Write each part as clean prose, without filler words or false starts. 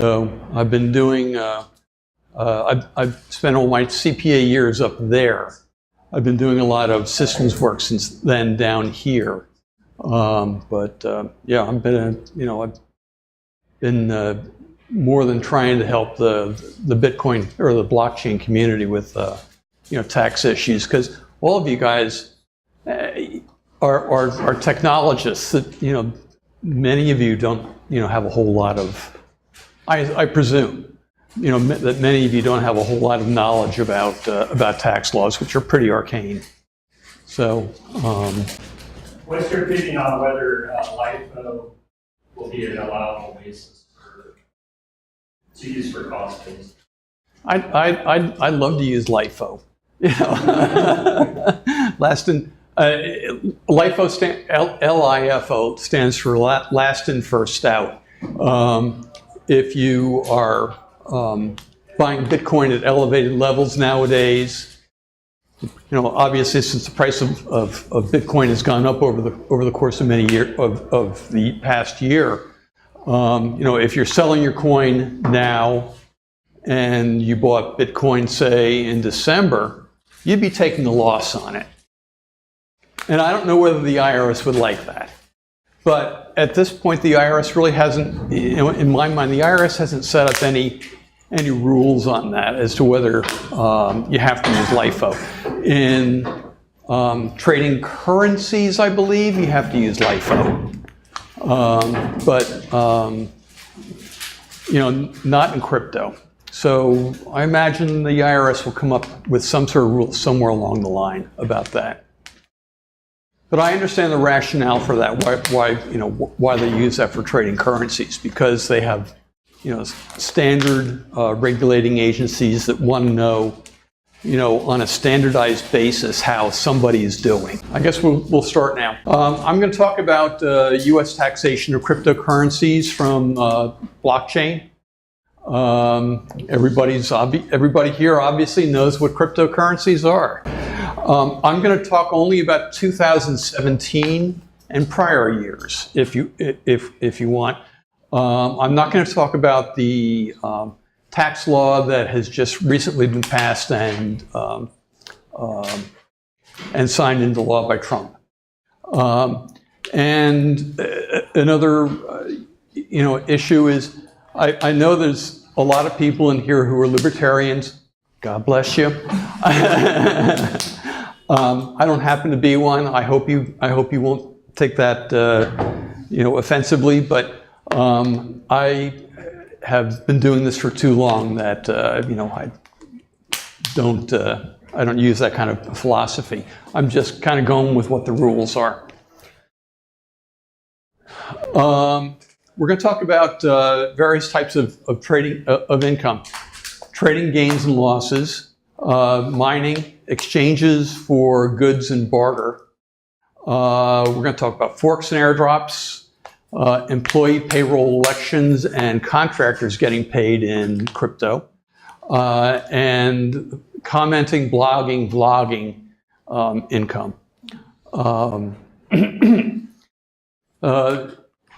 So I've been doing, I've spent all my CPA years up there. I've been doing a lot of systems work since then down here. Yeah, I've been more than trying to help the Bitcoin or the blockchain community with tax issues, because all of you guys are technologists that many of you don't have a whole lot of. I presume that many of you don't have a whole lot of knowledge about tax laws, which are pretty arcane. So, what's your opinion on whether LIFO will be an allowable basis to use for cost base? I'd love to use LIFO. LIFO stands for last in, first out. If you are buying Bitcoin at elevated levels nowadays, obviously since the price of Bitcoin has gone up over the course of many years of the past year, if you're selling your coin now and you bought Bitcoin, say, in December, you'd be taking a loss on it. And I don't know whether the IRS would like that. But at this point, the IRS really hasn't, in my mind, the IRS hasn't set up any rules on that as to whether you have to use LIFO. In trading currencies, I believe, you have to use LIFO. Not in crypto. So I imagine the IRS will come up with some sort of rule somewhere along the line about that. But I understand the rationale for that, why they use that for trading currencies, because they have, standard regulating agencies that want to know, on a standardized basis how somebody is doing. I guess we'll start now. I'm going to talk about U.S. taxation of cryptocurrencies from blockchain. Everybody here obviously knows what cryptocurrencies are. I'm going to talk only about 2017 and prior years, if you want. I'm not going to talk about the tax law that has just recently been passed and signed into law by Trump. Another issue is I know there's a lot of people in here who are libertarians. God bless you. I don't happen to be one. I hope you won't take that offensively, but I have been doing this for too long that I don't use that kind of philosophy. I'm just kind of going with what the rules are. We're going to talk about various types of trading of income, trading gains and losses, mining, exchanges for goods and barter. We're going to talk about forks and airdrops, employee payroll elections and contractors getting paid in crypto, and commenting, blogging, vlogging income.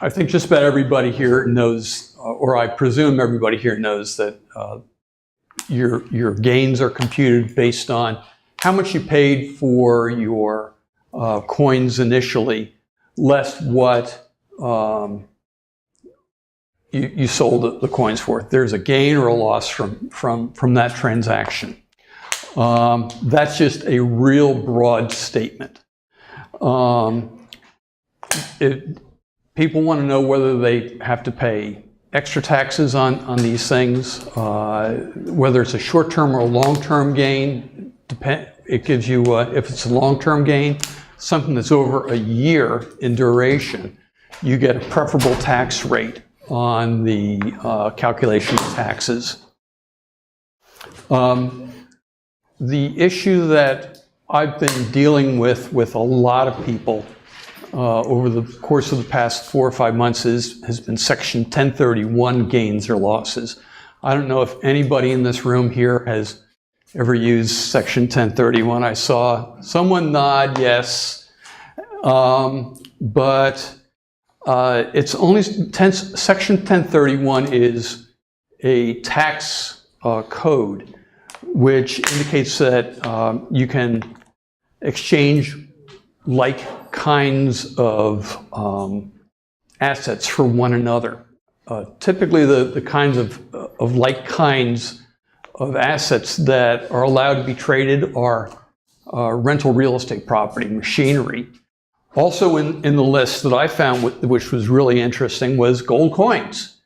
I think just about everybody here knows, or I presume everybody here knows, that your gains are computed based on how much you paid for your coins initially, less what you sold the coins for. There's a gain or a loss from that transaction. That's just a real broad statement. People want to know whether they have to pay extra taxes on these things, whether it's a short-term or a long-term gain. It gives you, if it's a long-term gain, something that's over a year in duration, you get a preferable tax rate on the calculation of taxes. The issue that I've been dealing with a lot of people over the course of the past 4 or 5 months has been Section 1031 gains or losses. I don't know if anybody in this room here has ever used Section 1031. I saw someone nod yes, but it's only Section 1031 is a tax code which indicates that you can exchange like kinds of assets for one another. Typically, the kinds of like kinds of assets that are allowed to be traded are rental real estate property, machinery. Also in the list that I found, which was really interesting, was gold coins.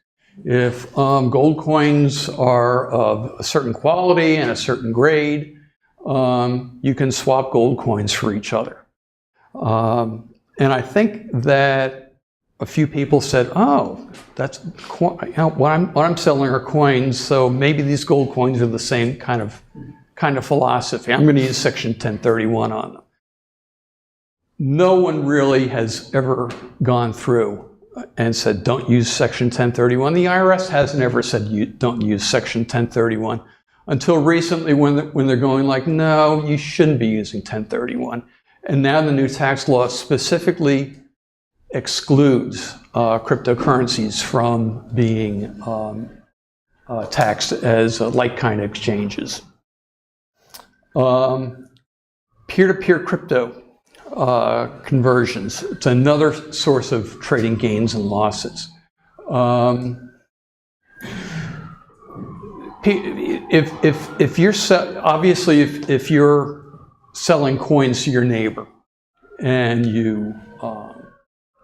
If gold coins are of a certain quality and a certain grade, you can swap gold coins for each other. And I think that a few people said, "Oh, that's what I'm selling are coins, so maybe these gold coins are the same kind of philosophy. I'm going to use Section 1031 on them." No one really has ever gone through and said, "Don't use Section 1031." The IRS hasn't ever said, "Don't use Section 1031," until recently when they're going like, "No, you shouldn't be using 1031." And now the new tax law specifically excludes cryptocurrencies from being taxed as like-kind exchanges. Peer-to-peer crypto conversions. It's another source of trading gains and losses. If you're obviously if you're selling coins to your neighbor and you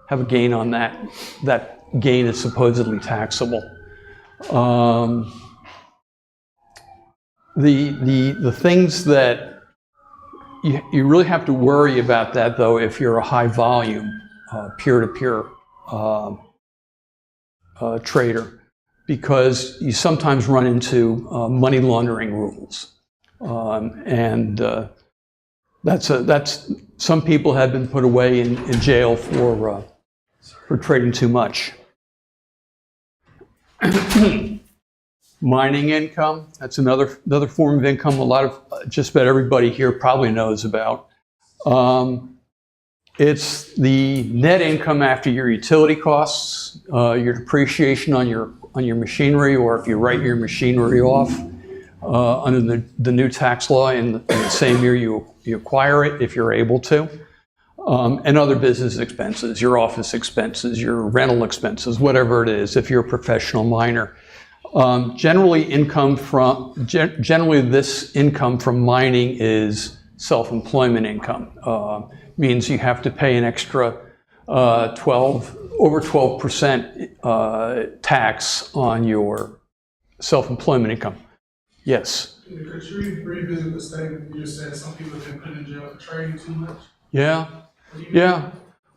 have a gain on that, that gain is supposedly taxable. The things that you really have to worry about that, though, if you're a high volume peer-to-peer trader, because you sometimes run into money laundering rules, and that's some people have been put away in jail for trading too much. Mining income, that's another form of income just about everybody here probably knows about. It's the net income after your utility costs, your depreciation on your machinery, or if you write your machinery off under the new tax law in the same year you acquire it, if you're able to. And other business expenses, your office expenses, your rental expenses, whatever it is, if you're a professional miner. Generally this income from mining is self-employment income. Means you have to pay an extra over 12% tax on your self-employment income. Yes? Could you revisit the statement you just said some people have been put in jail for trading too much? Yeah.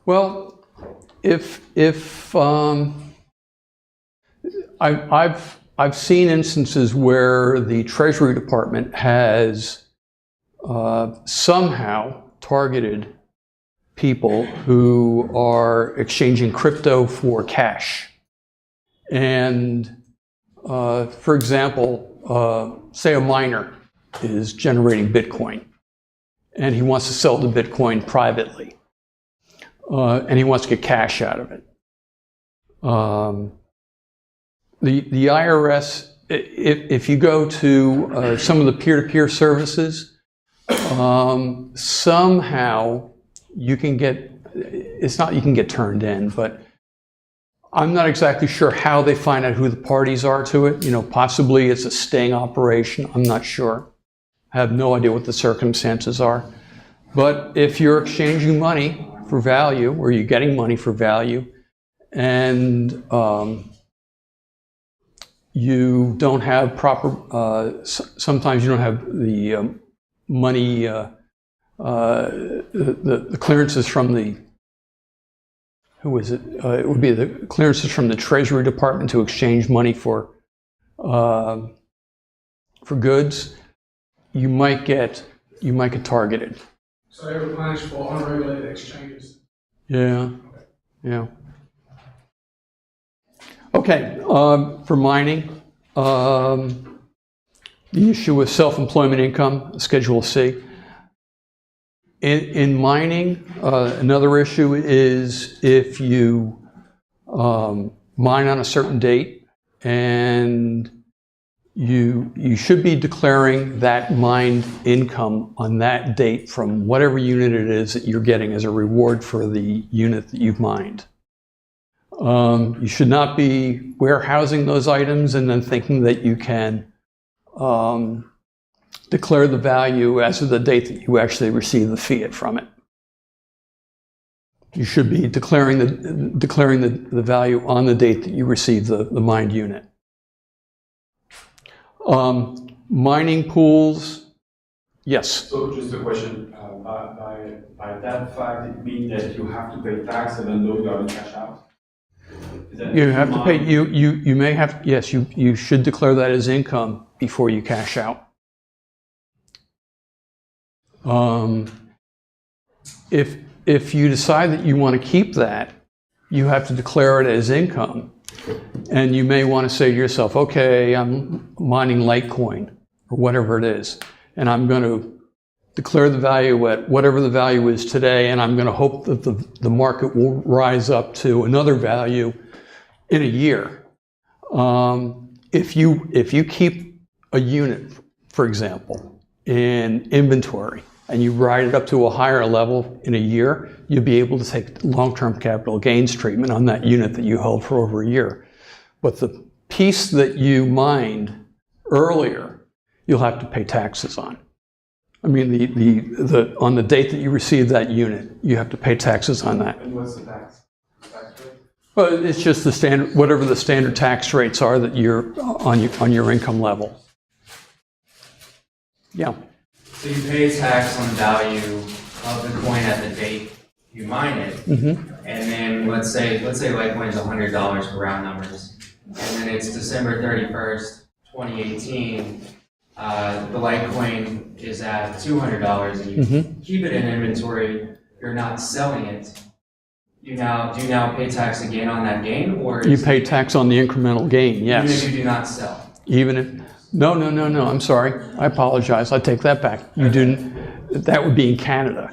Well, I've seen instances where the Treasury Department has somehow targeted people who are exchanging crypto for cash. And for example, say a miner is generating Bitcoin and he wants to sell the Bitcoin privately. And he wants to get cash out of it. The IRS, if you go to some of the peer-to-peer services, somehow you can get, it's not you can get turned in, but I'm not exactly sure how they find out who the parties are to it. Possibly it's a sting operation. I'm not sure. I have no idea what the circumstances are. But if you're exchanging money for value, or you're getting money for value, and you don't have proper, sometimes you don't have the money, the clearances from the, who is it? It would be the clearances from the Treasury Department to exchange money for goods. You might get targeted. So they were punished for unregulated exchanges. Yeah. Okay, for mining, the issue with self-employment income, Schedule C. In mining, another issue is if you mine on a certain date and you should be declaring that mined income on that date from whatever unit it is that you're getting as a reward for the unit that you've mined. You should not be warehousing those items and then thinking that you can declare the value as of the date that you actually receive the fiat from it. You should be declaring the value on the date that you receive the mined unit. Mining pools, yes. So just a question, by that fact, it means that you have to pay tax even though you haven't cash out? You have to pay, you may have, yes, you should declare that as income before you cash out. If you decide that you want to keep that, you have to declare it as income. And you may want to say to yourself, okay, I'm mining Litecoin or whatever it is, and I'm going to declare the value at whatever the value is today, and I'm going to hope that the market will rise up to another value in a year. If you keep a unit, for example, in inventory, and you ride it up to a higher level in a year, you'll be able to take long-term capital gains treatment on that unit that you held for over a year. But the piece that you mined earlier, you'll have to pay taxes on. I mean, on the date that you receive that unit, you have to pay taxes on that. And what's the tax rate? Well, it's just the standard, whatever the standard tax rates are that you're on your income level. Yeah. So you pay tax on the value of the coin at the date you mine it, and then let's say Litecoin is $100 for round numbers, and then it's December 31st, 2018. The Litecoin is at $200, and you keep it in inventory. You're not selling it. Do you now pay tax again on that gain, or You pay tax on the incremental gain. Yes. even if you do not sell? Even if, no, I'm sorry. I apologize. I take that back. You didn't, that would be in Canada.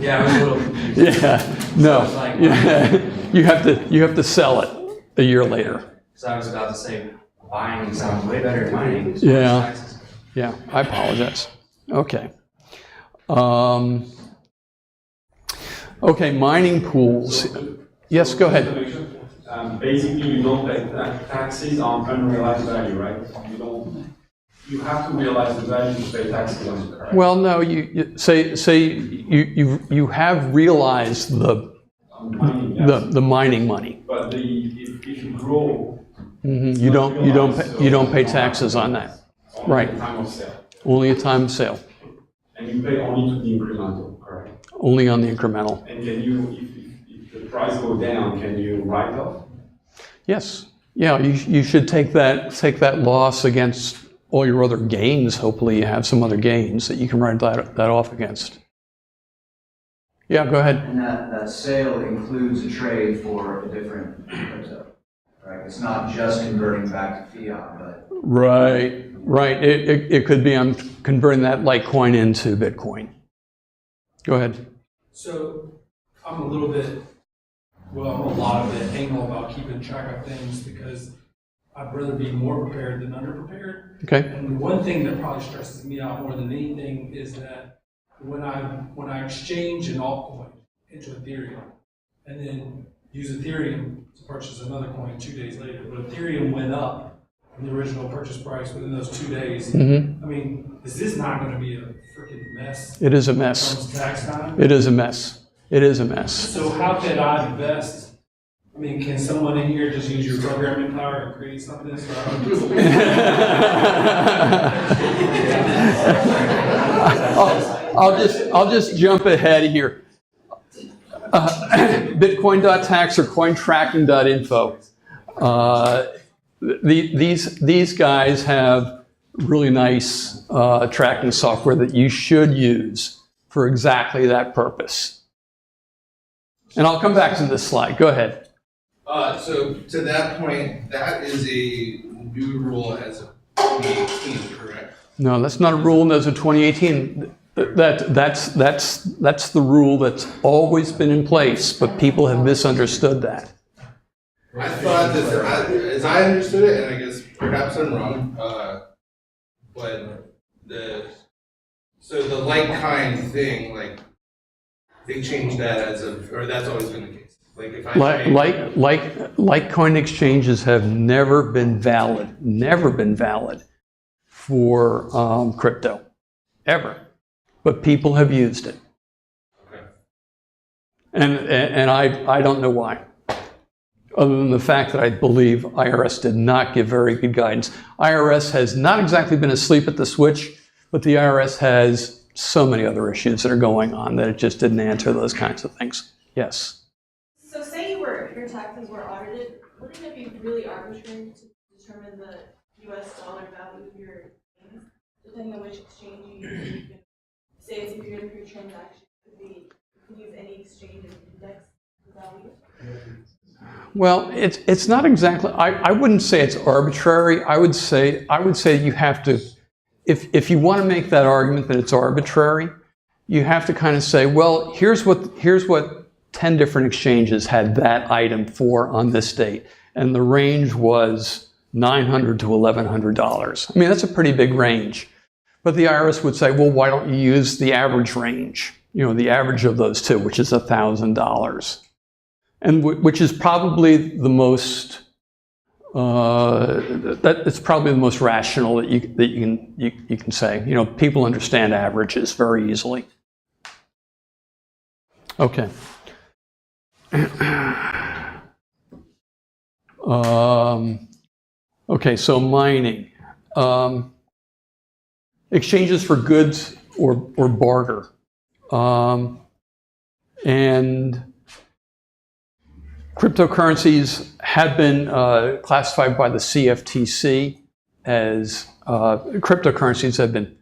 Yeah, I was a little confused. Yeah, no. So it's like- Yeah. You have to sell it a year later. So I was about to say, buying sounds way better than mining. Yeah. Yeah, I apologize. Okay. Okay, mining pools. Yes, go ahead. Basically, you don't pay taxes on unrealized value, right? You have to realize the value to pay taxes on it, correct? Well, no, you say you have realized the mining money. But if you grow, You don't pay taxes on that. only Right. at the time of sale. Only at time of sale. And you pay only to the incremental, correct? Only on the incremental. And can you, if the price go down, can you write off? Yes. Yeah, you should take that loss against all your other gains. Hopefully you have some other gains that you can write that off against. Yeah, go ahead. And that sale includes a trade for a different crypto, right? It's not just converting back to fiat, but... Right. It could be I'm converting that Litecoin into Bitcoin. Go ahead. So I'm a little bit, well, I'm a lot of bit anal about keeping track of things because I'd rather be more prepared than underprepared. Okay. And one thing that probably stresses me out more than anything is that when I exchange an altcoin into Ethereum and then use Ethereum to purchase another coin 2 days later, but Ethereum went up from the original purchase price within those 2 days. I mean, is this not going to be a freaking mess? It is a When it mess. comes to tax time? It is a mess. It is a mess. So how could I invest? I mean, can someone in here just use your programming power and create something? So I don't do I'll just jump ahead here. Bitcoin.tax or cointracking.info. These guys have really nice tracking software that you should use for exactly that purpose. And I'll come back to this slide. Go ahead. So to that point, that is a new rule as of 2018, correct? No, that's not a rule as of 2018. That's the rule that's always been in place, but people have misunderstood that. I thought that, as I understood it, and I guess perhaps I'm wrong, but so the like kind thing, like, they changed that or that's always been the case. Like if I Like coin exchanges have never been valid for crypto, ever. But people have used it. Okay. And I don't know why. Other than the fact that I believe IRS did not give very good guidance. IRS has not exactly been asleep at the switch, but the IRS has so many other issues that are going on that it just didn't answer those kinds of things. Yes. So say your taxes were audited, wouldn't it be really arbitrary to determine the US dollar value of your things, depending on which exchange you use? You can say it's a peer-to-peer transaction, you can use any exchange and index the value. Well, it's not exactly, I wouldn't say it's arbitrary. I would say you have to, if you want to make that argument that it's arbitrary, you have to kind of say, well, here's what 10 different exchanges had that item for on this date. And the range was $900 to $1,100. I mean, that's a pretty big range. But the IRS would say, well, why don't you use the average range? You know, the average of those two, which is $1,000. And which is probably the most, it's probably the most rational that you can say. You know, people understand averages very easily. Okay. Okay, so mining. Exchanges for goods or barter. And cryptocurrencies have been classified by the CFTC as, cryptocurrencies have been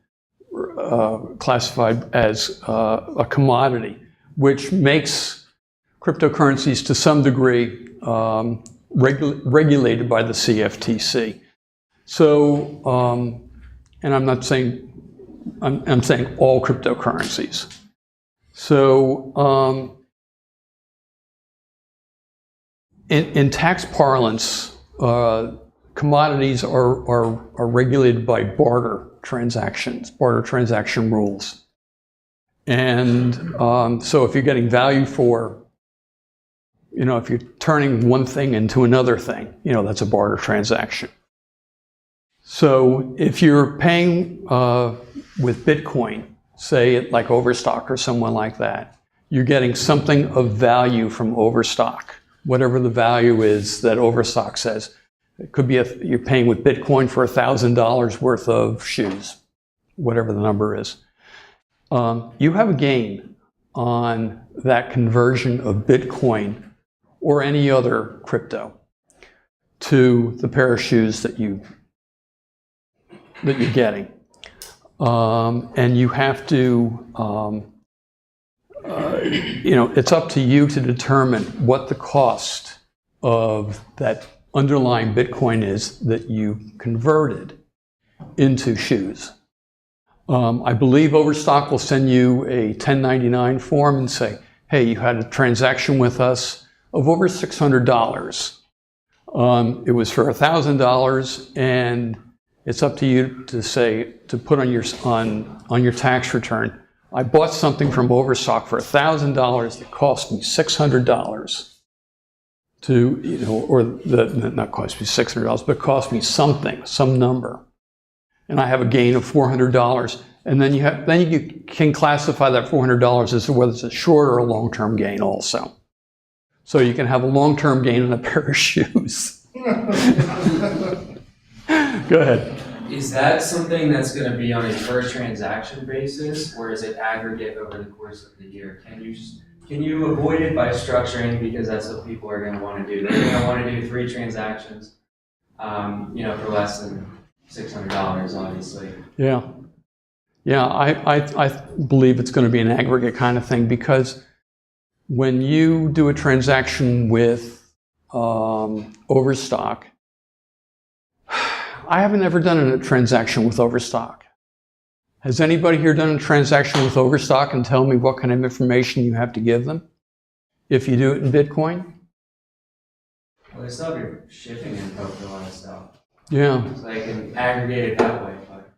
classified as a commodity, which makes cryptocurrencies to some degree regulated by the CFTC. So, and I'm not saying, I'm saying all cryptocurrencies. So, in tax parlance, commodities are regulated by barter transaction rules. And so if you're getting value for, you know, if you're turning one thing into another thing, you know, that's a barter transaction. So if you're paying with Bitcoin, say like Overstock or someone like that, you're getting something of value from Overstock. Whatever the value is that Overstock says. It could be you're paying with Bitcoin for $1,000 worth of shoes, whatever the number is. You have a gain on that conversion of Bitcoin or any other crypto to the pair of shoes that you're getting. And you have to, you know, it's up to you to determine what the cost of that underlying Bitcoin is that you converted into shoes. I believe Overstock will send you a 1099 form and say, hey, you had a transaction with us of over $600. It was for $1,000, and it's up to you to say, to put on your tax return, I bought something from Overstock for $1,000 that cost me $600 to, you know, or not cost me $600, but cost me something, some number. And I have a gain of $400. And then you can classify that $400 as to whether it's a short or a long-term gain also. So you can have a long-term gain on a pair of shoes. Go ahead. Is that something that's going to be on a per transaction basis, or is it aggregate over the course of the year? Can you avoid it by structuring, because that's what people are going to want to do? They're going to want to do 3 transactions, you know, for less than $600, obviously. Yeah. Yeah, I believe it's going to be an aggregate kind of thing, because when you do a transaction with Overstock, I haven't ever done a transaction with Overstock. Has anybody here done a transaction with Overstock and tell me what kind of information you have to give them if you do it in Bitcoin? Well, they still have your shipping info for a lot of stuff. Yeah. So they can aggregate it that way, but.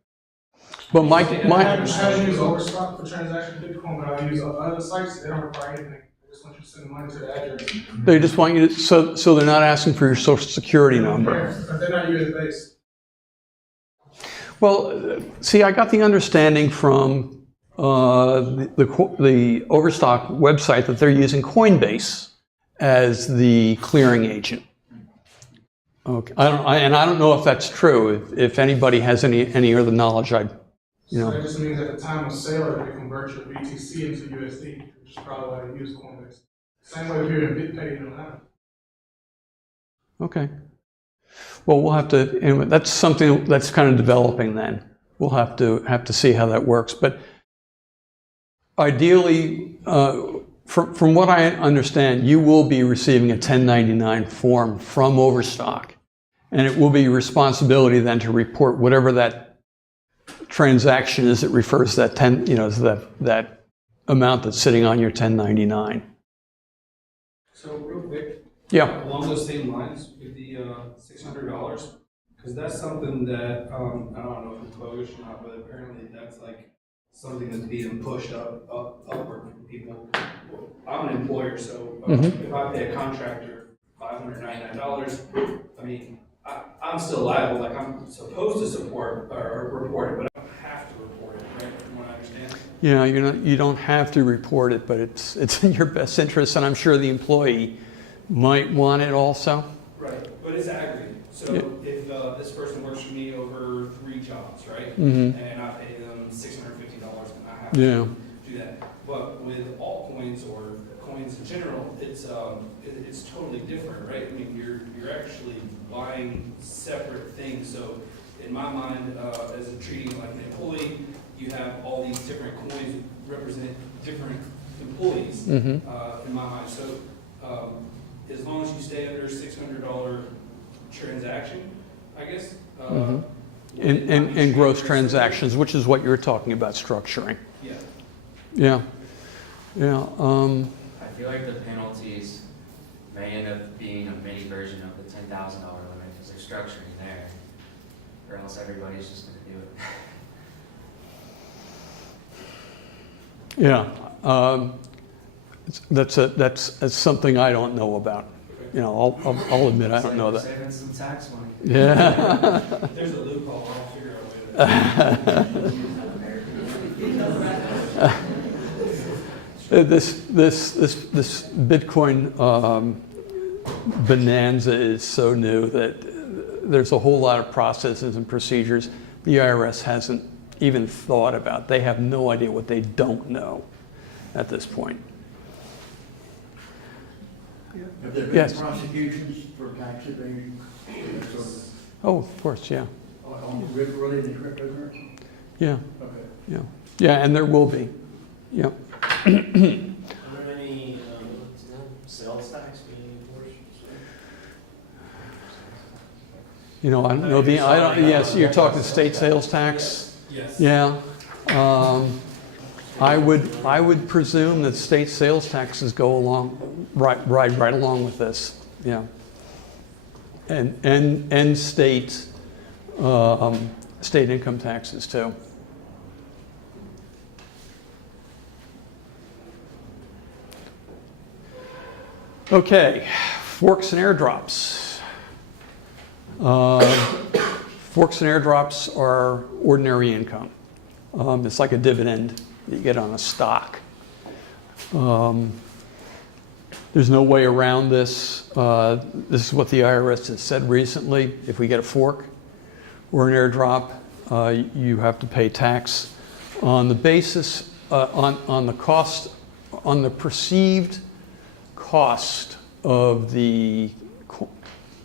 But my I use Overstock for transaction Bitcoin, but I use other sites, they don't require anything. They just want you to send the money to the address. they just want you to, so they're not asking for your social security number. But they're not US based. Well, see, I got the understanding from the Overstock website that they're using Coinbase as the clearing agent. Okay, I don't know if that's true. If anybody has any other knowledge, So that just means at the time of sale, they convert your BTC into USD, which is probably why they use Coinbase. Same way if you're in BitPay, you don't have it. Okay. Well, we'll have to, and that's something that's kind of developing then. We'll have to see how that works. But ideally, from what I understand, you will be receiving a 1099 form from Overstock. And it will be your responsibility then to report whatever that transaction is that refers to that that amount that's sitting on your 1099. So real quick, Yeah. along those same lines with the $600, because that's something that, I don't know if it's bogus or not, but apparently that's like something that's being pushed upward from people. I'm an employer, so if I pay a contractor $599, I mean, I'm still liable, like I'm supposed to support or report it, but I don't have to report it, right, from what I understand? Yeah, you don't have to report it, but it's in your best interest, and I'm sure the employee might want it also. Right, but it's aggregate. So if this person works for me over 3 jobs, right? Mhm. And I pay them $650 and I have Yeah. to do that. But with altcoins or coins in general, it's totally different, right? I mean, you're actually buying separate things. So in my mind, as a treating like an employee, you have all these different coins that represent different employees in my mind. So as long as you stay under $600 transaction, I guess. In gross transactions, which is what you're talking about structuring. Yeah. Yeah. Yeah. I feel like the penalties may end up being a mini version of the $10,000 limit because they're structuring there, or else everybody's just going to do it. Yeah. That's something I don't know about. You know, I'll admit I don't know that. Saving some tax money. Yeah. There's a loophole, I'll figure out a way to. This Bitcoin bonanza is so new that there's a whole lot of processes and procedures the IRS hasn't even thought about. They have no idea what they don't know at this point. Have there been Yes. prosecutions for tax evasion? Oh, of course, yeah. Related to cryptocurrency? Yeah, Okay. yeah. Yeah, and there will be. Yeah. Are there any sales tax being enforced? You know, I don't know yes, you're talking state sales tax? Yes. Yeah. I would presume that state sales taxes go along, right along with this. Yeah. And state income taxes too. Okay, forks and airdrops. Forks and airdrops are ordinary income. It's like a dividend that you get on a stock. There's no way around this. This is what the IRS has said recently. If we get a fork or an airdrop, you have to pay tax on the basis, on the cost, on the perceived cost of the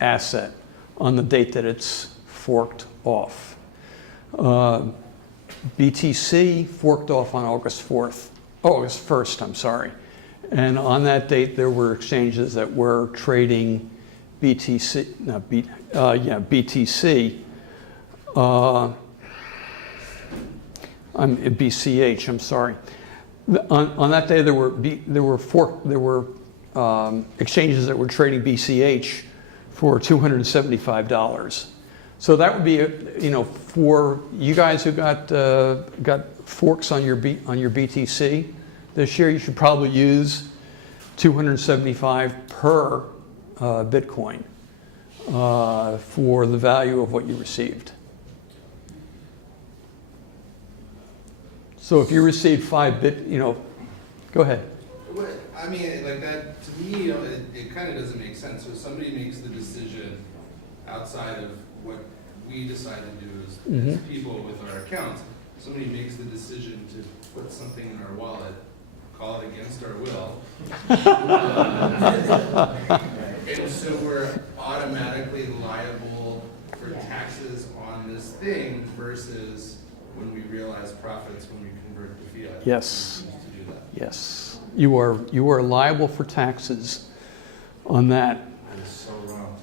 asset on the date that it's forked off. BTC forked off on August 1st, I'm sorry. And on that date, there were exchanges that were trading BTC, BCH, I'm sorry. On that day, there were exchanges that were trading BCH for $275. So that would be, for you guys who got forks on your BTC this year, you should probably use 275 per Bitcoin for the value of what you received. So if you received 5 go ahead. I mean, like that, to me, it kind of doesn't make sense. So if somebody makes the decision outside of what we decide to do as people with our accounts, somebody makes the decision to put something in our wallet, call it against our will. And so we're automatically liable for taxes on this thing versus when we realize profits when we convert to fiat. Yes. To do that. Yes. You are liable for taxes on that. That is so wrong.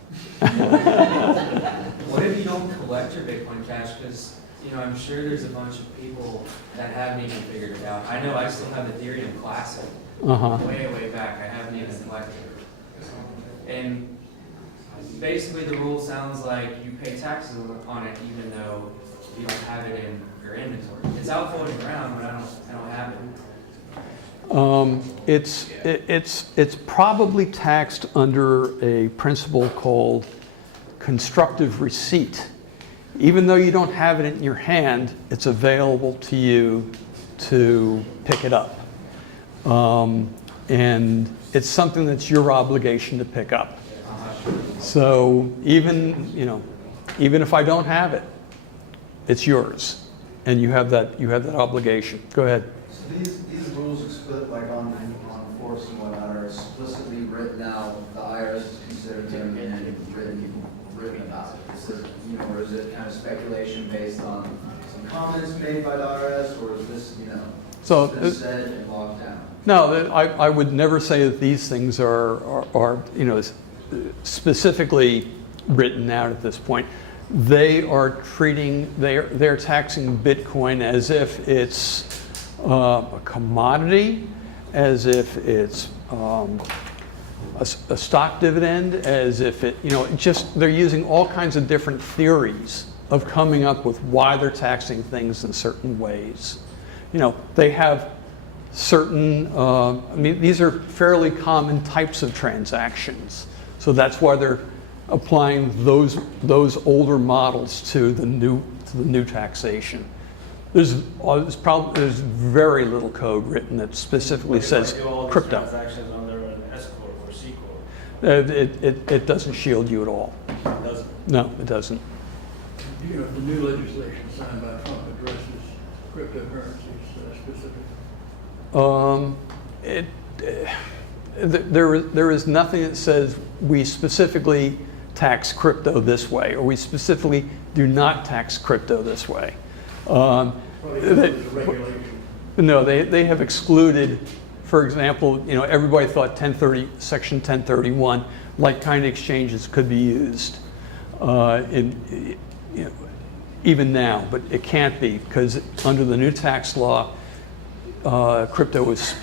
What if you don't collect your Bitcoin Cash? Because, I'm sure there's a bunch of people that haven't even figured it out. I know I still have Ethereum Classic. Way, way back. I haven't even collected it. And basically the rule sounds like you pay taxes on it even though you don't have it in your inventory. It's out floating around, but I don't have it. It's probably taxed under a principle called constructive receipt. Even though you don't have it in your hand, it's available to you to pick it up. And it's something that's your obligation to pick up. So even if I don't have it, it's yours, and you have that obligation. Go ahead. So these rules on force and whatnot are explicitly written out. The IRS is considered them and written about it. Or is it kind of speculation based on some comments made by the IRS, or is this been said and locked down? No, I would never say that these things are specifically written out at this point. They're taxing Bitcoin as if it's a commodity, as if it's a stock dividend, as if they're using all kinds of different theories of coming up with why they're taxing things in certain ways. They have certain, these are fairly common types of transactions. So that's why they're applying those older models to the new taxation. There's very little code written that specifically says crypto. Transactions under an S corp or C corp. It doesn't shield you at all. It doesn't. No, it doesn't. The new legislation signed by Trump addresses cryptocurrencies specifically. There is nothing that says we specifically tax crypto this way, or we specifically do not tax crypto this way. They have excluded, for example, everybody thought Section 1031, like-kind exchanges could be used even now, but it can't be, because under the new tax law, crypto is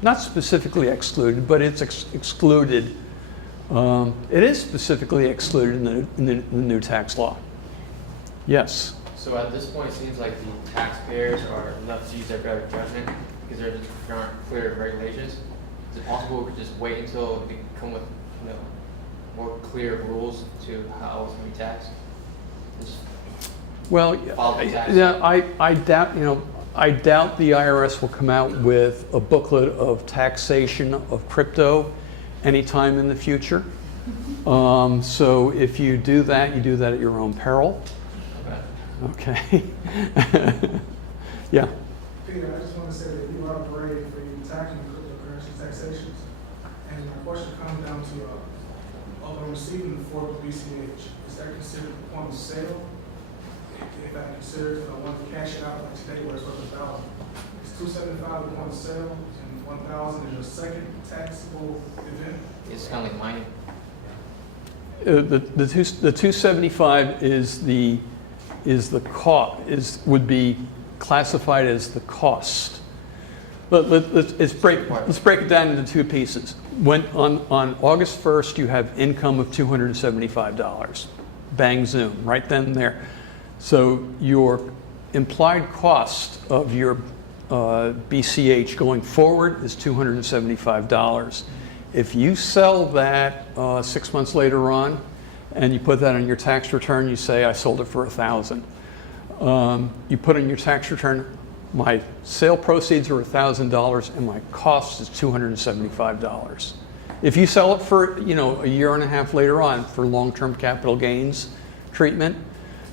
not specifically excluded, but it's excluded. It is specifically excluded in the new tax law. Yes. So at this point, it seems like the taxpayers are left to use their better judgment because there aren't clear regulations. Is it possible we could just wait until we come with more clear rules to how it's going to be taxed? Well, I doubt the IRS will come out with a booklet of taxation of crypto anytime in the future. So if you do that at your own peril. Okay. Yeah. Peter, I just want to say that you are brave for you tackling cryptocurrency taxations. And my question comes down to upon receiving the fork of BCH, is that considered the point of sale? If I consider I want to cash it out like today where it's worth $1,000. It's $275 the point of sale, and $1,000 is your second taxable event. It's kind of like mining. The 275 would be classified as the cost. But let's break it down into two pieces. On August 1st, you have income of $275. bang, zoom, right then and there. So your implied cost of your BCH going forward is $275. If you sell that 6 months later on, and you put that on your tax return, you say, I sold it for $1,000. You put in your tax return, my sale proceeds are $1,000 and my cost is $275. If you sell it for, a year and a half later on for long-term capital gains treatment,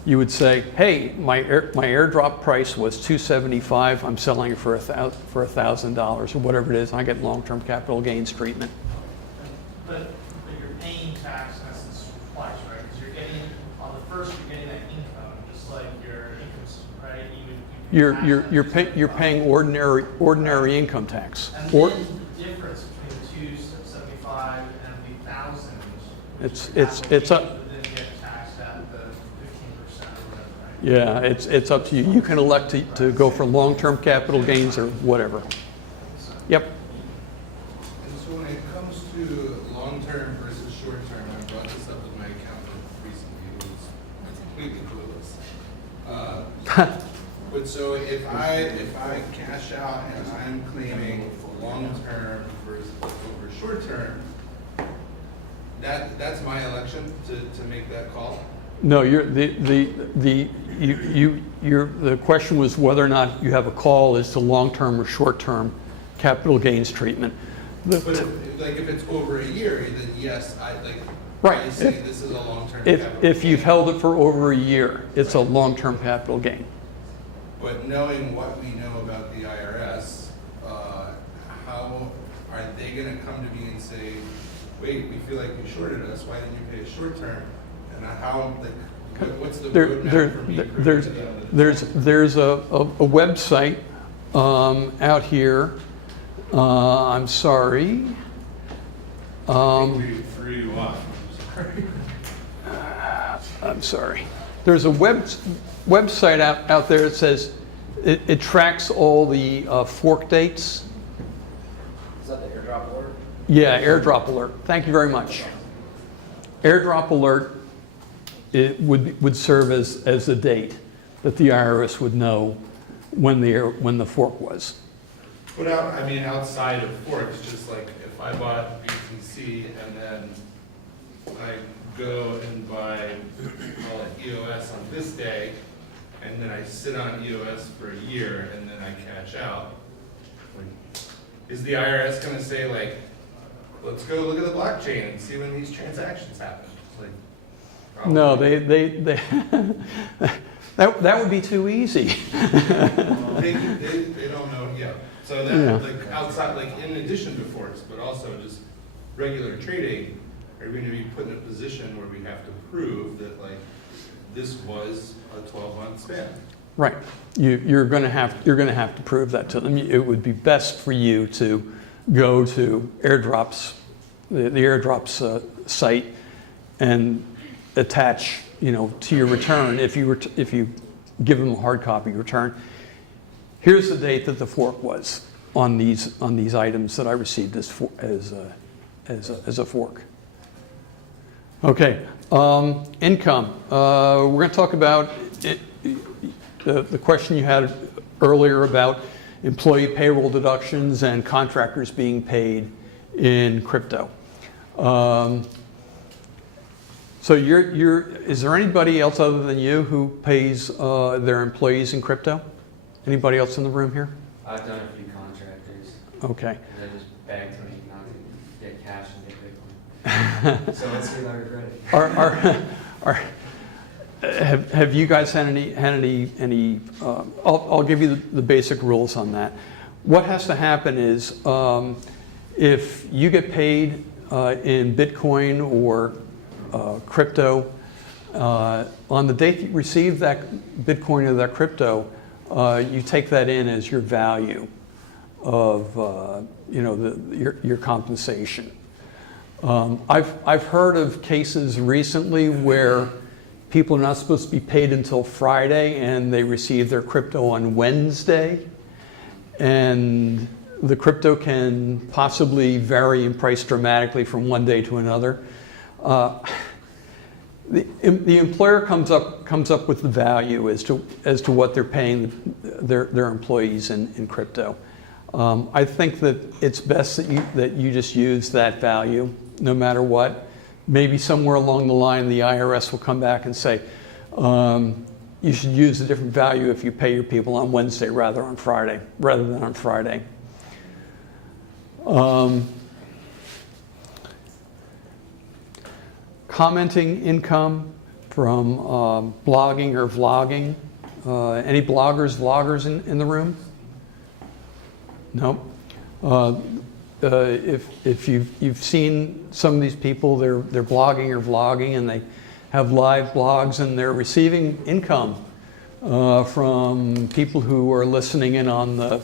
you would say, hey, my airdrop price was $275, I'm selling it for $1,000 or whatever it is, and I get long-term capital gains treatment. But you're paying tax in essence twice, right? Because you're getting, on the first, you're getting that income, just like your income, right? You're paying ordinary income tax. And then the difference between the 275 and the 1,000. It's up. Then you get taxed at the 15% or whatever, right? Yeah, it's up to you. You can elect to go for long-term capital gains or whatever. Yep. And so when it comes to long-term versus short-term, I brought this up with my accountant recently, who was completely clueless. But so if I cash out and I'm claiming long-term versus over short-term, that's my election to make that call? No, the question was whether or not you have a call as to long-term or short-term capital gains treatment. But if it's over a year, then yes, Right. I say this is a long-term If capital you've gain. held it for over a year, it's a long-term capital gain. But knowing what we know about the IRS, how are they going to come to me and say, wait, we feel like you shorted us, why didn't you pay us short-term? And how, what's the roadmap for me? There's a website out here. I'm sorry. I'm sorry. There's a website out there that says it tracks all the fork dates. Is that the airdrop alert? Yeah, airdrop alert. Thank you very much. Airdrop alert, it would serve as the date that the IRS would know when the fork was. But outside of forks, just like if I bought BTC and then I go and buy, call it EOS on this day, and then I sit on EOS for a year and then I cash out, is the IRS going to say let's go look at the blockchain and see when these transactions happen? No, they that would be too easy. They don't know, yeah. So that, Yeah. outside, in addition to forks, but also just regular trading, are we going to be put in a position where we have to prove that, this was a 12-month span? Right. You're going to have to prove that to them. It would be best for you to go to Airdrops, the Airdrops site, and attach, to your return. If you give them a hard copy return, here's the date that the fork was on these items that I received as a fork. Okay, income. We're going to talk about the question you had earlier about employee payroll deductions and contractors being paid in crypto. So is there anybody else other than you who pays their employees in crypto? Anybody else in the room here? I've done a few contractors. Okay. I just begged me not to get cash and get Bitcoin. So let's see if I regret it. Have you guys had any I'll give you the basic rules on that. What has to happen is if you get paid in Bitcoin or crypto, on the date you receive that Bitcoin or that crypto, you take that in as your value of your compensation. I've heard of cases recently where people are not supposed to be paid until Friday and they receive their crypto on Wednesday, and the crypto can possibly vary in price dramatically from one day to another. The employer comes up with the value as to what they're paying their employees in crypto. I think that it's best that you just use that value no matter what. Maybe somewhere along the line the IRS will come back and say you should use a different value if you pay your people on Wednesday rather than on Friday. Commenting income from blogging or vlogging. Any vloggers in the room? No. If you've seen some of these people, they're blogging or vlogging, and they have live blogs, and they're receiving income from people who are listening in on the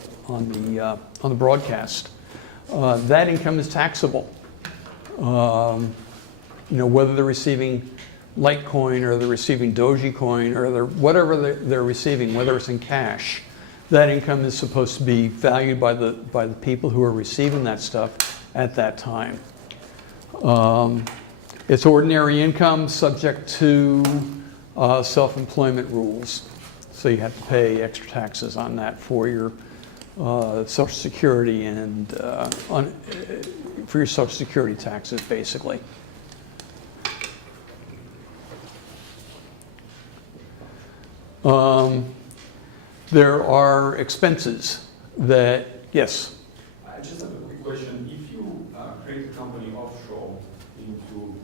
broadcast. That income is taxable. Whether they're receiving Litecoin or they're receiving Dogecoin or whatever they're receiving, whether it's in cash, that income is supposed to be valued by the people who are receiving that stuff at that time. It's ordinary income subject to self-employment rules. So you have to pay extra taxes on that for your Social Security and for your Social Security taxes, basically. There are expenses that, yes? I just have a quick question. If you create a company offshore into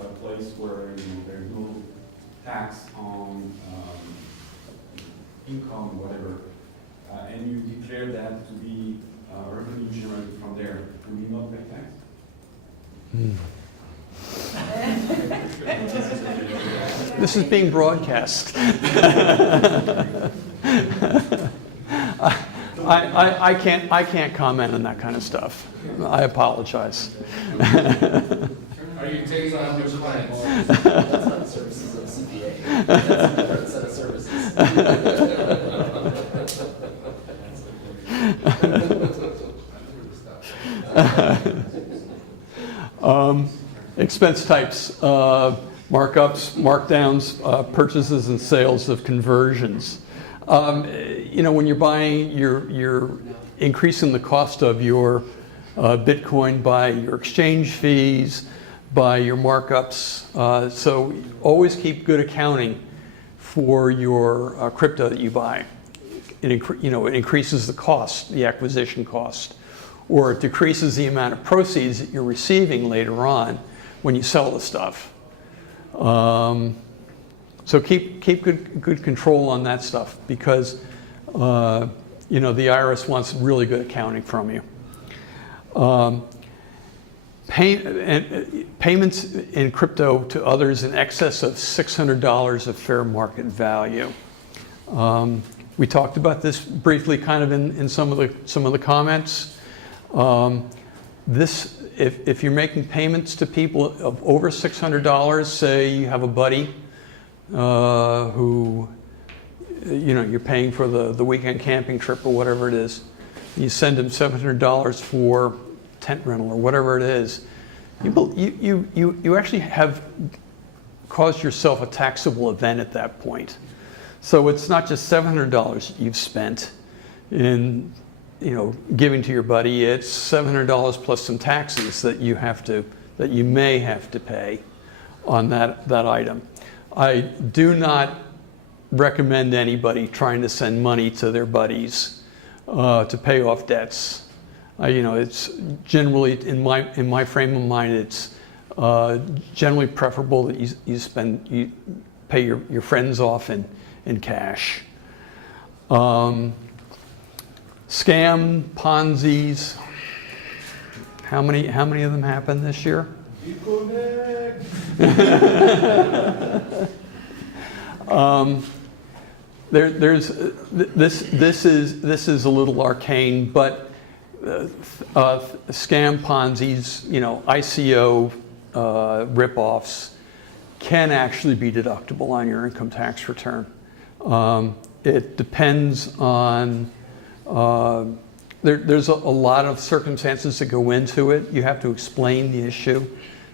a place where there's no tax on income, whatever, and you declare that to be revenue generated from there, will you not pay tax? This is being broadcast. I can't comment on that kind of stuff. I apologize. Are you taking on new clients? That's not services of CPA. That's a different set of services. Expense types, markups, markdowns, purchases and sales of conversions. When you're buying, you're increasing the cost of your Bitcoin by your exchange fees, by your markups. So always keep good accounting for your crypto that you buy. It increases the cost, the acquisition cost, or it decreases the amount of proceeds that you're receiving later on when you sell the stuff. So keep good control on that stuff because the IRS wants really good accounting from you. Payments in crypto to others in excess of $600 of fair market value. We talked about this briefly, kind of in some of the comments. If you're making payments to people of over $600, say you have a buddy who you're paying for the weekend camping trip or whatever it is, you send him $700 for tent rental or whatever it is, you actually have caused yourself a taxable event at that point. So it's not just $700 you've spent in giving to your buddy. It's $700 plus some taxes that you may have to pay on that item. I do not recommend anybody trying to send money to their buddies to pay off debts. It's generally in my frame of mind, it's generally preferable that you pay your friends off in cash. Scam, Ponzi's. How many of them happened this year? This is a little arcane, but scam, Ponzi's, ICO ripoffs can actually be deductible on your income tax return. It depends on. There's a lot of circumstances that go into it. You have to explain the issue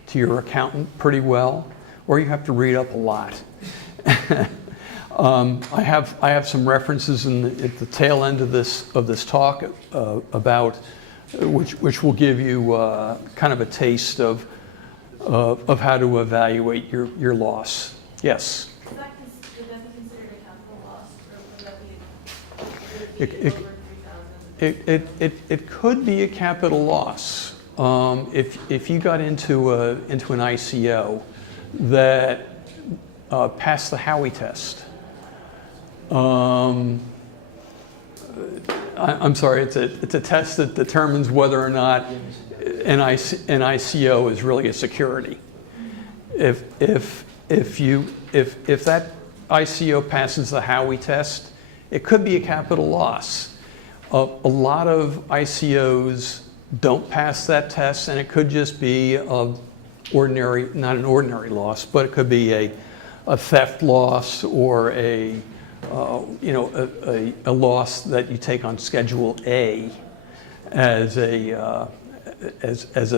to your accountant pretty well, or you have to read up a lot. I have some references at the tail end of this talk about which will give you kind of a taste of how to evaluate your loss. Yes. Would that be considered a capital loss, or would that be It- over 3,000? It could be a capital loss if you got into an ICO that passed the Howey test. I'm sorry, it's a test that determines whether or not an ICO is really a security. If that ICO passes the Howey test, it could be a capital loss. A lot of ICOs don't pass that test, and it could just be not an ordinary loss, but it could be a theft loss or a loss that you take on Schedule A as a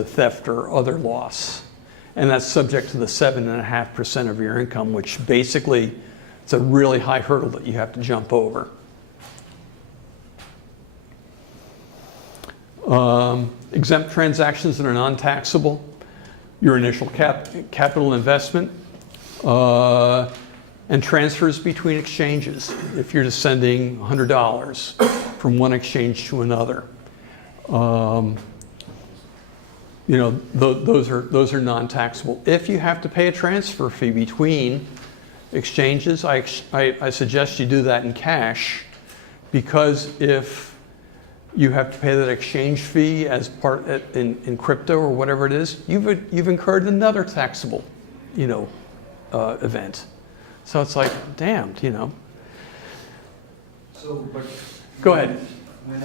theft or other loss, and that's subject to the 7.5% of your income, which basically it's a really high hurdle that you have to jump over. Exempt transactions that are non-taxable, your initial capital investment, and transfers between exchanges. If you're just sending $100 from one exchange to another, those are non-taxable. If you have to pay a transfer fee between exchanges, I suggest you do that in cash, because if you have to pay that exchange fee as part in crypto or whatever it is, you've incurred another taxable, event. So it's like, damned, So, but. Go ahead. When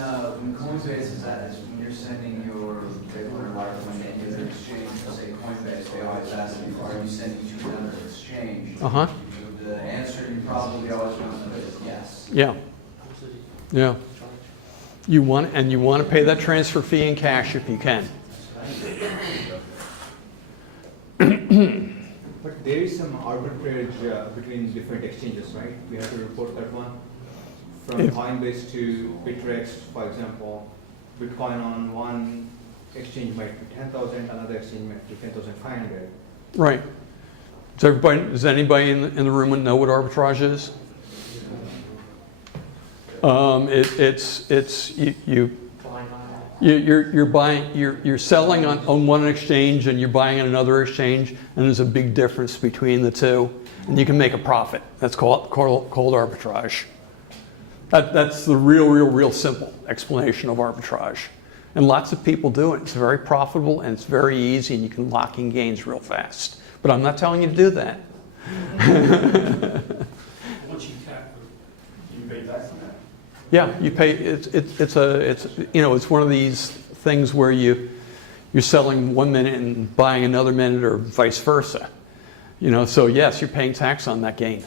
Coinbase is when you're sending your Bitcoin or Litecoin to any other exchange, say Coinbase, they always ask you, are you sending to another exchange? Uh-huh. The answer you probably always want to put is yes. Yeah. Yeah. You want to pay that transfer fee in cash if you can. But there is some arbitrage between different exchanges, right? We have to report that one. From Coinbase to Bittrex, for example, Bitcoin on one exchange might be 10,000, another exchange might be 10,500. Right. Does anybody in the room know what arbitrage is? You're selling on one exchange and you're buying on another exchange, and there's a big difference between the two, and you can make a profit. That's called arbitrage. That's the real simple explanation of arbitrage. And lots of people do it. It's very profitable and it's very easy, and you can lock in gains real fast. But I'm not telling you to do that. Once you tap, You pay tax on that? Yeah, you pay. It's one of these things where you're selling 1 minute and buying another minute, or vice versa. So yes, you're paying tax on that gain.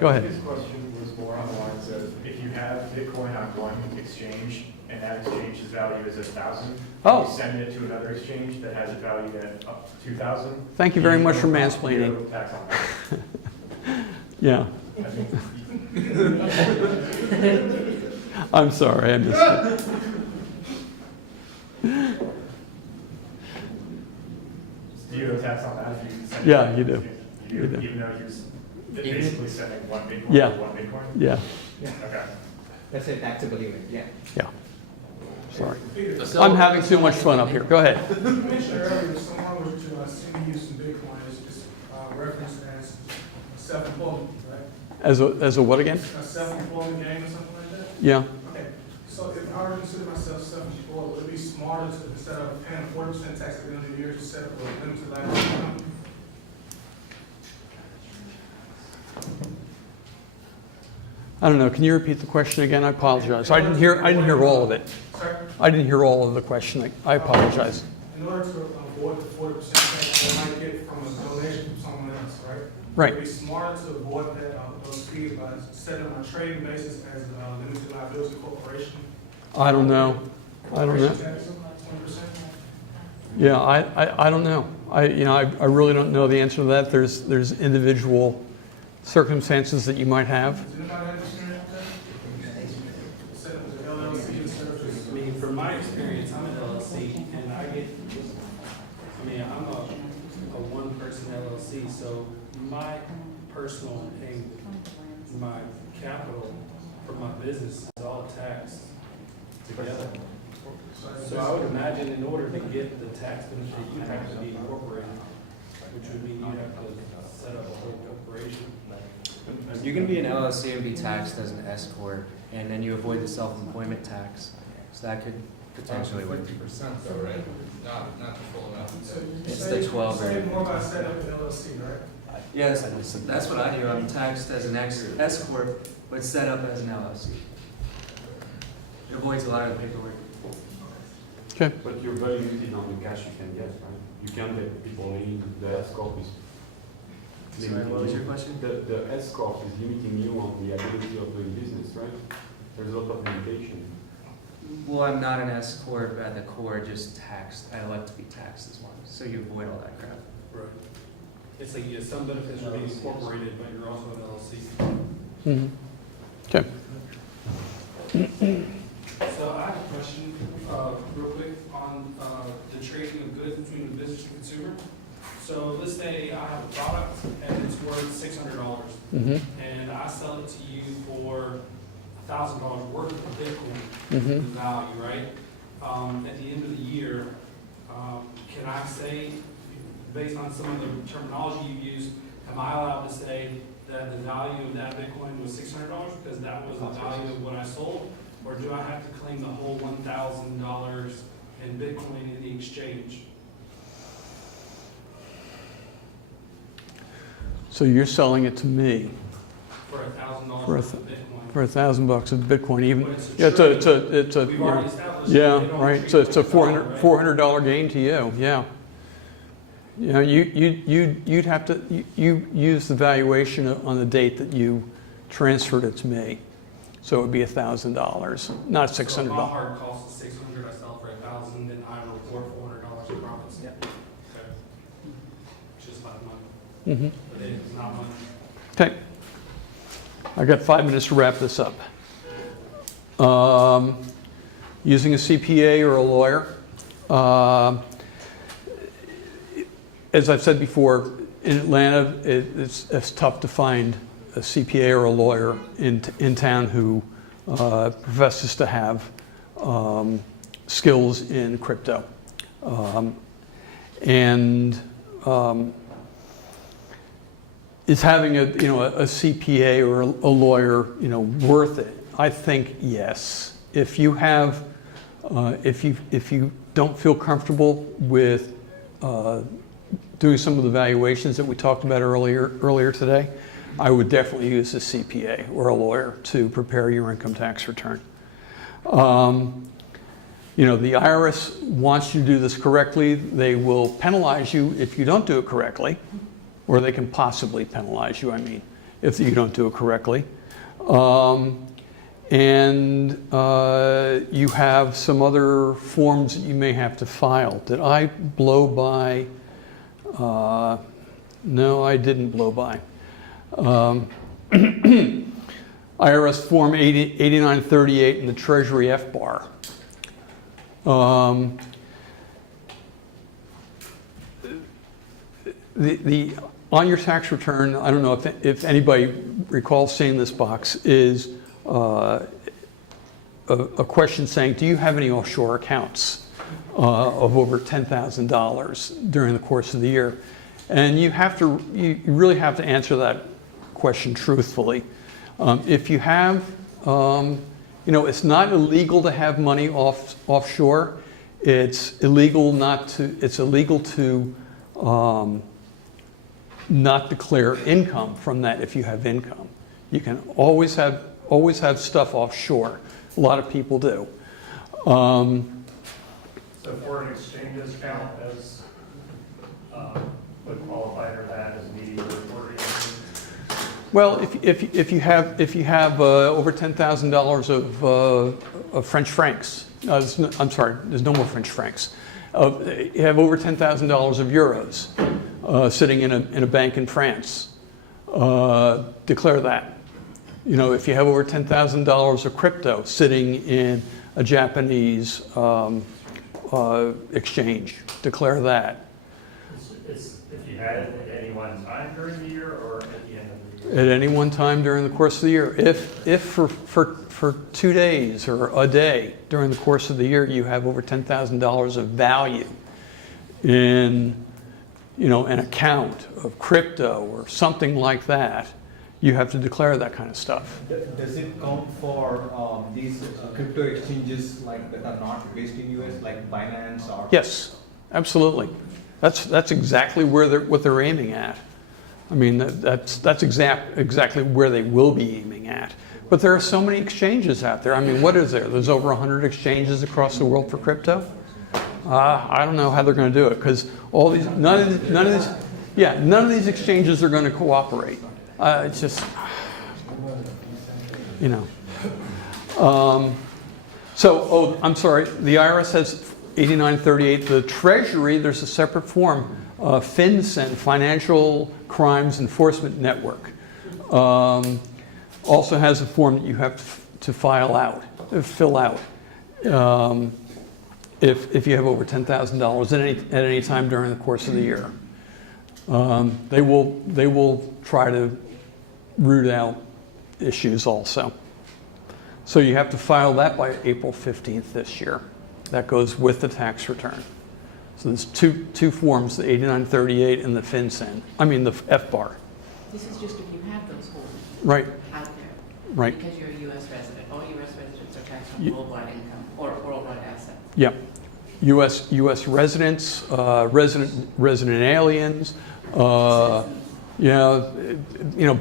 Go ahead. This question was more on the lines of, if you have Bitcoin on one exchange and that exchange's value is 1,000, Oh. you send it to another exchange that has it valued at up to 2,000. Thank you very much for Zero mansplaining. tax on that. Yeah. I think I'm sorry, I missed it. zero tax on that if you send Yeah, it. you do. You You do, do. even though you're basically sending one Bitcoin Yeah. to one Bitcoin? Yeah, Okay. That's a taxable event, yeah. yeah. Sorry. Peter, I'm having too much fun up here. Go ahead. you mentioned earlier someone was to send you some Bitcoin is referenced as self-employment, right? As a what again? A self-employment gain or something like that? Yeah. Okay, so if I were to consider myself self-employed, would it be smarter to, instead of paying a 40% tax at the end of the year, to set up a limited liability company? I don't know. Can you repeat the question again? I apologize. I didn't hear all of it. Sir, I didn't hear all of the question. I apologize. in order to avoid the 40% tax I might get from a donation from someone else, right? Right. Would it be smarter to avoid that, those fees by setting on a trading basis as a limited liability corporation? I don't know. I don't know. Corporation tax, 20%? Yeah, I don't know. I really don't know the answer to that. There's individual circumstances that you might have. Does anybody have experience with that? Set up as an LLC instead of just. I mean, from my experience, I'm an LLC, and I'm a one-person LLC, so my personal and my capital for my business is all taxed together. So I would imagine in order to get the tax benefit, you have to be incorporated, which would mean you have to set up a whole corporation. You can be an LLC and be taxed as an S corp, and then you avoid the self-employment tax. So that could potentially work. 50% though, right? Not the full amount. So you It's say- the 12 you say or- more about setting up an LLC, right? Yes, that's what I do. I'm taxed as an S corp, but set up as an LLC. It avoids a lot of the paperwork. Okay. But you're very limited on the cash you can get, right? You can't get people in, the S corp is. Sorry, what was your question? The S corp is limiting you on the ability of doing business, right? There's a lot of limitation. Well, I'm not an S corp at the core, just taxed. I elect to be taxed as one, so you avoid all that crap. Right. It's like, yeah, some benefits are being incorporated, but you're also an LLC. Mhm. Okay. So I have a question, real quick, on the trading of goods between the business and consumer. So let's say I have a product and it's worth $600, Mhm. and I sell it to you for $1,000 worth of Bitcoin Mhm. value, right? At the end of the year, can I say, based on some of the terminology you used, am I allowed to say that the value of that Bitcoin was $600 because that was the value of what I sold? Or do I have to claim the whole $1,000 in Bitcoin in the exchange? So you're selling it to me For $1,000 For a worth of Bitcoin? for $1,000 of Bitcoin, even, But it's a yeah, it's a, We've you already know, established. yeah, they don't right, treat so it's a it like a dollar, right? $400 gain to you, yeah. You know, you'd have to, you use the valuation on the date that you transferred it to me. So it would be $1,000, not So if my $600. hard cost is $600, I sell for $1,000, then I report $400 in profits? Yeah. Okay. Just like money, Mhm. but it is not money. Okay. I got 5 minutes to wrap this up. Using a CPA or a lawyer. As I've said before, in Atlanta, it's tough to find a CPA or a lawyer in town who professes to have skills in crypto. Is having a CPA or a lawyer worth it? I think yes. If you have, if you don't feel comfortable with doing some of the valuations that we talked about earlier today, I would definitely use a CPA or a lawyer to prepare your income tax return. The IRS wants you to do this correctly. They will penalize you if you don't do it correctly, or they can possibly penalize you, if you don't do it correctly. You have some other forms that you may have to file. Did I blow by? No, I didn't blow by. IRS Form 8938 and the Treasury F-bar. On your tax return, I don't know if anybody recalls seeing this box, is a question saying, do you have any offshore accounts of over $10,000 during the course of the year? And you really have to answer that question truthfully. If you have, it's not illegal to have money offshore. It's illegal to not declare income from that if you have income. You can always have stuff offshore. A lot of people do. So foreign exchanges count as, would qualify for that as media reporting? Well, if you have over $10,000 of French francs, I'm sorry, there's no more French francs. You have over $10,000 of euros sitting in a bank in France. Declare that. You know, if you have over $10,000 of crypto sitting in a Japanese exchange, declare that. It's if you had it at any one time during the year or at the end of the year? At any one time during the course of the year. If for 2 days or a day during the course of the year you have over $10,000 of value in, you know, an account of crypto or something like that, you have to declare that kind of stuff. Does it count for these crypto exchanges like that are not based in US, like Binance or? Yes, absolutely. That's exactly what they're aiming at. I mean, that's exactly where they will be aiming at. But there are so many exchanges out there. I mean, what is there? There's over 100 exchanges across the world for crypto. I don't know how they're going to do it because none of these exchanges are going to cooperate. It's just, you know. I'm sorry. The IRS has 8938. The Treasury, there's a separate form, FinCEN, Financial Crimes Enforcement Network. Also has a form that you have to fill out if you have over $10,000 at any time during the course of the year. They will try to root out issues also. So you have to file that by April 15th this year. That goes with the tax return. So there's two forms, the 8938 and the FinCEN. I mean the FBAR. This is just if you have those forms Right. out there. Right. Because you're a U.S. resident. All U.S. residents are taxed on worldwide income or worldwide assets. Yeah. U.S. residents, resident aliens,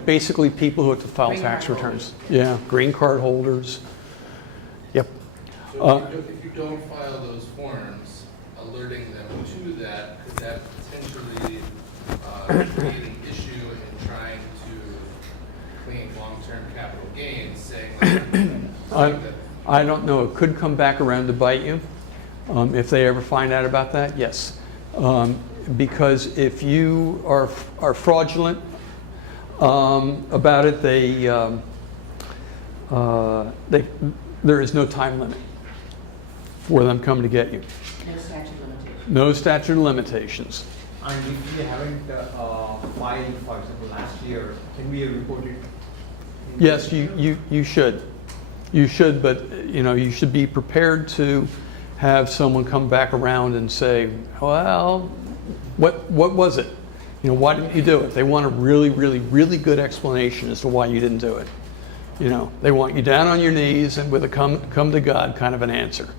basically people who have to file tax returns. Yeah, green card holders. Yep. So if you don't file those forms, alerting them to that, could that potentially create an issue in trying to clean long-term capital gains, saying like, I don't know. It could come back around to bite you. If they ever find out about that, yes. Because if you are fraudulent about it, there is no time limit for them coming to get you. No statute of limitations. No statute of limitations. And if we haven't filed, for example, last year, can we report it? Yes, you should. You should, but you should be prepared to have someone come back around and say, well, what was it? Why didn't you do it? They want a really, really, really good explanation as to why you didn't do it. They want you down on your knees and with a come to God kind of an answer.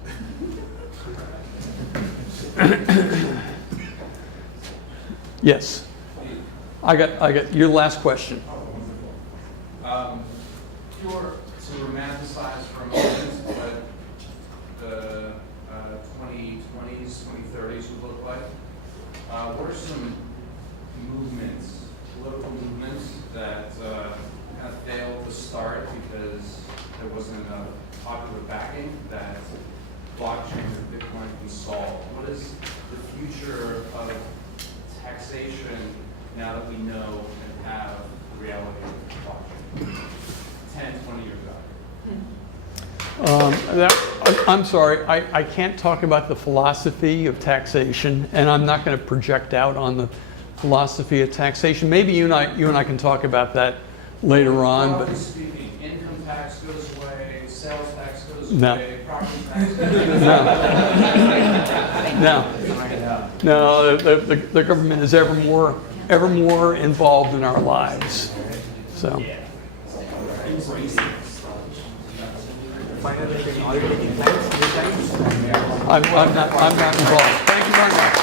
Yes. I got your last question. To romanticize for a moment what the 2020s, 2030s would look like, what are some movements, political movements that have failed to start because there wasn't enough popular backing that blockchain or Bitcoin can solve? What is the future of taxation now that we know and have the reality of blockchain? 10, 20 years ago. I'm sorry, I can't talk about the philosophy of taxation, and I'm not going to project out on the philosophy of taxation. Maybe you and I can talk about that later on. Broadly But speaking, income tax goes away, sales tax goes No. away, property tax goes away. No, the government is ever more involved in our lives. So. I'm not involved. Thank you very much.